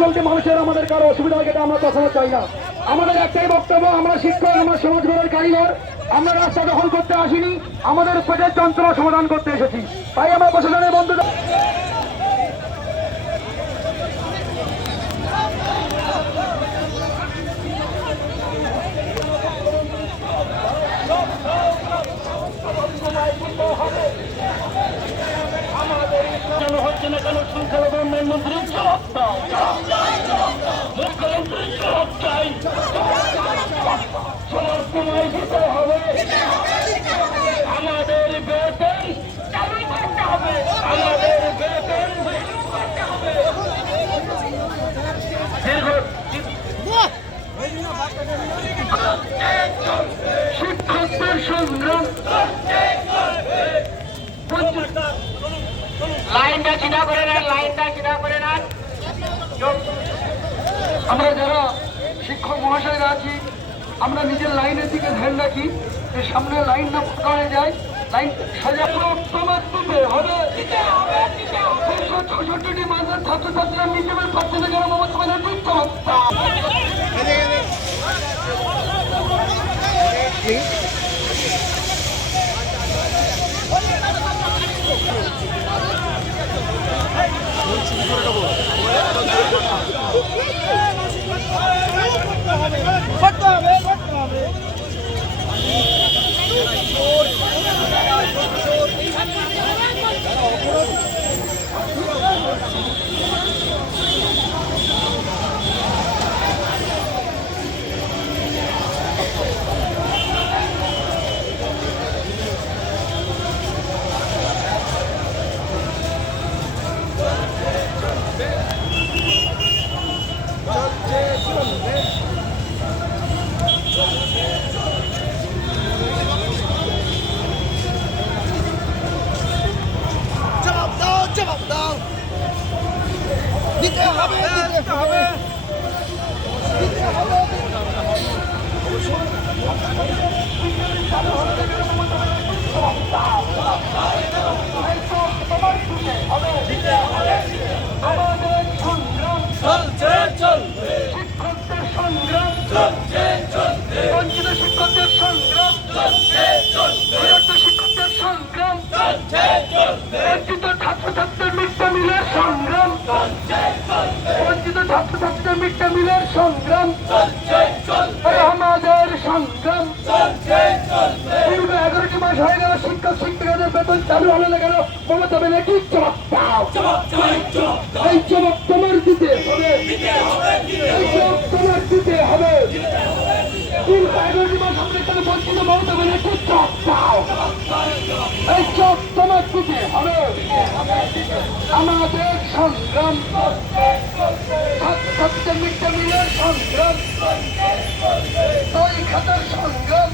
চলতে মানুষের, আমাদের কারও অসুবিধা এটা আমরা কখনো চাই না। আমাদের একটাই বক্তব্য, আমরা শিক্ষক, আমরা সমাজ গড়ের কারিগর, আমরা রাস্তা দখল করতে আসিনি, আমাদের পেটের যন্ত্রণা সমাধান করতে এসেছি। তাই আমরা প্রশাসনের বন্ধু হচ্ছে না কেন সংখ্যালঘু উন্নয়ন জবাব দাও। মুখ্যমন্ত্রী জবাব চাই। সময় দিতে হবে। আমাদের বেতন আমাদের বেতন শিক্ষকদের সংগ্রাম। করে লাইনটা করে আমরা যারা শিক্ষক মহাশয়রা আছি, আমরা নিজের লাইনের দিকে ধ্যান রাখি, যে সামনে লাইন না হয়ে যায়, লাইন সাজা হবে। ছষট্টিটি মাসের ছাত্রছাত্রীরা মিটিমের পাচ্ছে না কেন মমতা ব্যানার্জির জবাব দিতে হবে দিতে হবে। দিতে হবে চলছে চলবে শিক্ষকদের সংগ্রাম চলছে চলবে বঞ্চিত শিক্ষকদের সংগ্রাম। চলছে চলবে শিক্ষকদের সংগ্রাম চলছে। চলবে বঞ্চিত ছাত্রছাত্রীদের মিড মিলের সংগ্রাম। ছাত্রছাত্রীদের মিড ডে মিলের সংগ্রাম। আমাদের সংগ্রাম। দীর্ঘ এগারোটি মাস হয়ে গেল শিক্ষক শিক্ষিকাদের বেতন চালু হলো না কেন? মমতা ব্যানার্জি জবাব দাও। এই জবাব তোমার দিতে হবে। এই জবাব তোমার দিতে হবে। দীর্ঘ এগারোটি মাস আমরা এখানে বঞ্চিত মমতা ব্যানার্জি জবাব দাও। এই জবাব তোমার দিতে হবে। আমাদের সংগ্রাম ছাত্রছাত্রীদের মিড ডে মিলের সংগ্রাম ওই খাতার সংগ্রাম